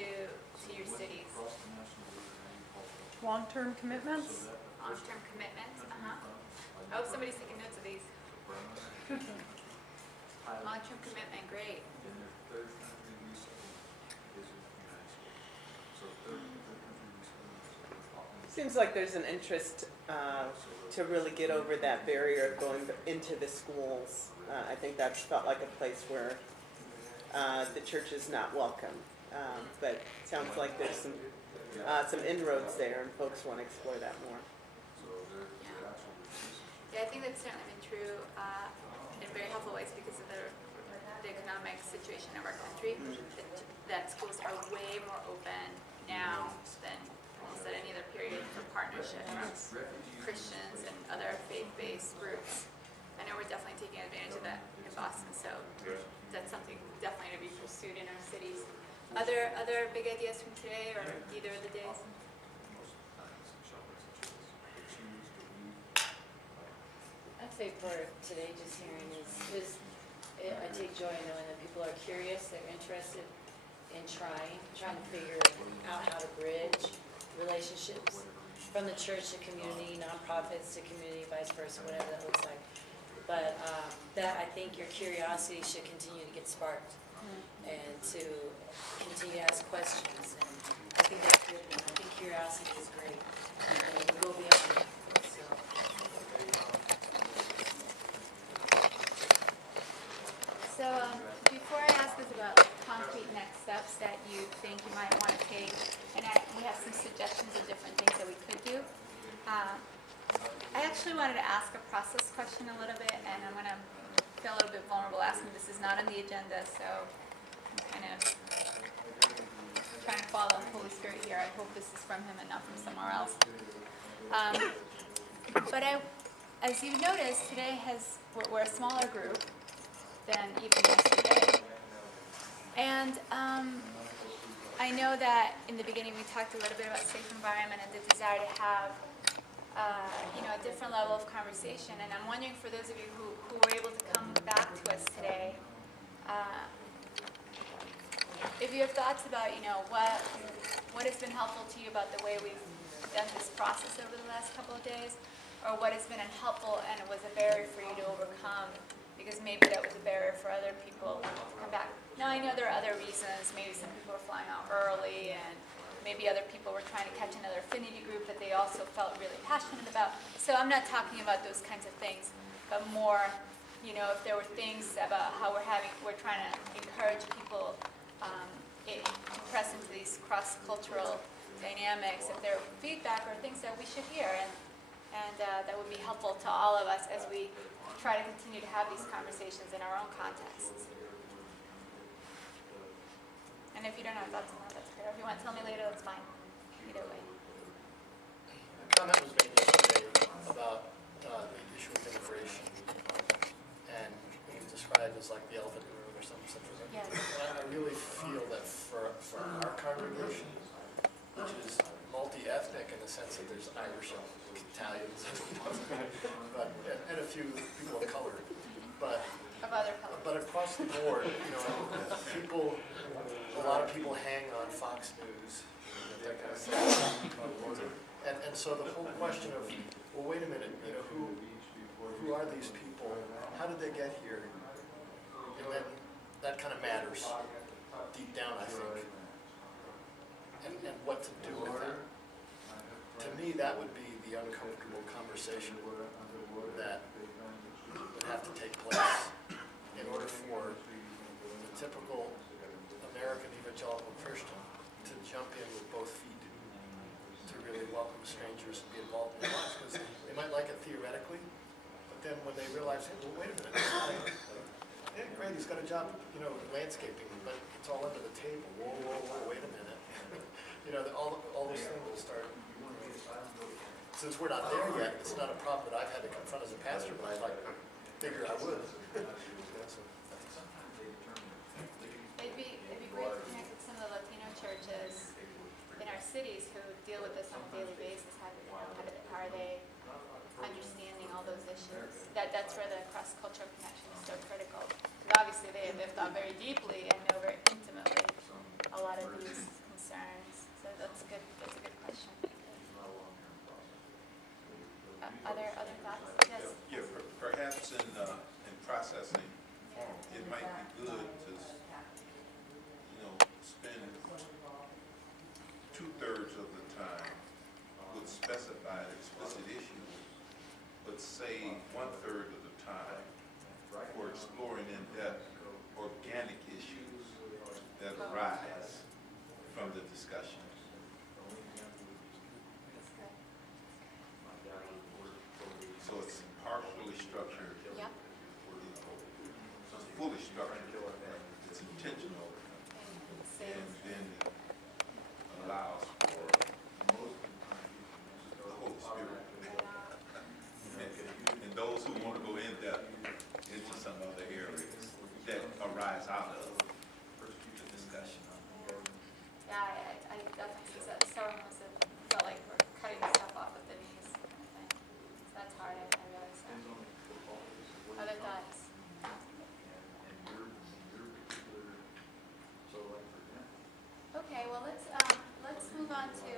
to your cities? Long-term commitments? Long-term commitments? Oh, somebody's taking notes of these. Long-term commitment, great. Seems like there's an interest to really get over that barrier of going into the schools. I think that's felt like a place where the church is not welcome. But it sounds like there's some inroads there, and folks want to explore that more. Yeah, I think that's certainly been true in very helpful ways because of the economic situation of our country. That schools are way more open now than almost at any other period for partnership from Christians and other faith-based groups. I know we're definitely taking advantage of that in Boston, so that's something definitely to be pursued in our cities. Other big ideas from today or either of the days? I'd say for today, just hearing is I take joy in knowing that people are curious, they're interested in trying to figure out how to bridge relationships from the church to community, nonprofits to community, vice versa, whatever that looks like. But that I think your curiosity should continue to get sparked and to continue to ask questions. And I think that's good. And I think curiosity is great. And we go beyond it. So before I ask us about concrete next steps that you think you might want to take, and we have some suggestions of different things that we could do, I actually wanted to ask a process question a little bit, and I'm going to feel a little bit vulnerable asking. This is not on the agenda, so I'm kind of trying to follow the Holy Spirit here. I hope this is from him and not from somewhere else. But as you've noticed, today we're a smaller group than even yesterday. And I know that in the beginning we talked a little bit about safe environment and the desire to have a different level of conversation. And I'm wondering for those of you who were able to come back to us today, if you have thoughts about what has been helpful to you about the way we've done this process over the last couple of days, or what has been unhelpful and it was a barrier for you to overcome, because maybe that was a barrier for other people to come back. Now, I know there are other reasons. Maybe some people were flying out early, and maybe other people were trying to catch another affinity group that they also felt really passionate about. So I'm not talking about those kinds of things, but more, if there were things about how we're trying to encourage people to press into these cross-cultural dynamics, if there are feedback or things that we should hear, and that would be helpful to all of us as we try to continue to have these conversations in our own contexts. And if you don't have thoughts on that, that's great. Or if you want to tell me later, that's fine. Either way. A comment was made yesterday about the issue of immigration, and it was described as like the elephant in the room or something. Yes. And I really feel that for our congregation, which is multi-ethnic in the sense that there's Irish and Italians, and a few people of color, but Of other colors. but across the board, a lot of people hang on Fox News, that kind of stuff. And so the whole question of, well, wait a minute, who are these people? How did they get here? And that kind of matters deep down, I think. And what to do with that. To me, that would be the uncomfortable conversation that would have to take place in order for the typical American evangelical Christian to jump in with both feet, to really welcome strangers and be involved in their lives. Because they might like it theoretically, but then when they realize, hey, well, wait a minute, yeah, great, he's got a job, landscaping, but it's all under the table. Whoa, wait a minute. All those things will start. Since we're not there yet, it's not a problem that I've had to confront as a pastor, but I figure I would. It'd be great to connect with some of the Latino churches in our cities who deal with this on a daily basis. How are they understanding all those issues? That's where the cross-cultural connection is so critical. Because obviously they've thought very deeply and know very intimately a lot of these concerns? So that's good, that's a good question. Other thoughts? Yes? Yeah, perhaps in processing form, it might be good to, spend 2/3 of the time with specified explicit issues, but say 1/3 of the time for exploring in depth organic issues that arise from the discussion. So it's partially structured, Yep. it's fully structured, it's intentional, and then it allows for the Holy Spirit. And those who want to go in depth into some other areas that arise out of the discussion. Yeah, I definitely see that. Some of us have felt like we're cutting stuff off at the knees kind of thing. So that's hard, I realize that. Other thoughts? Okay, well, let's move on to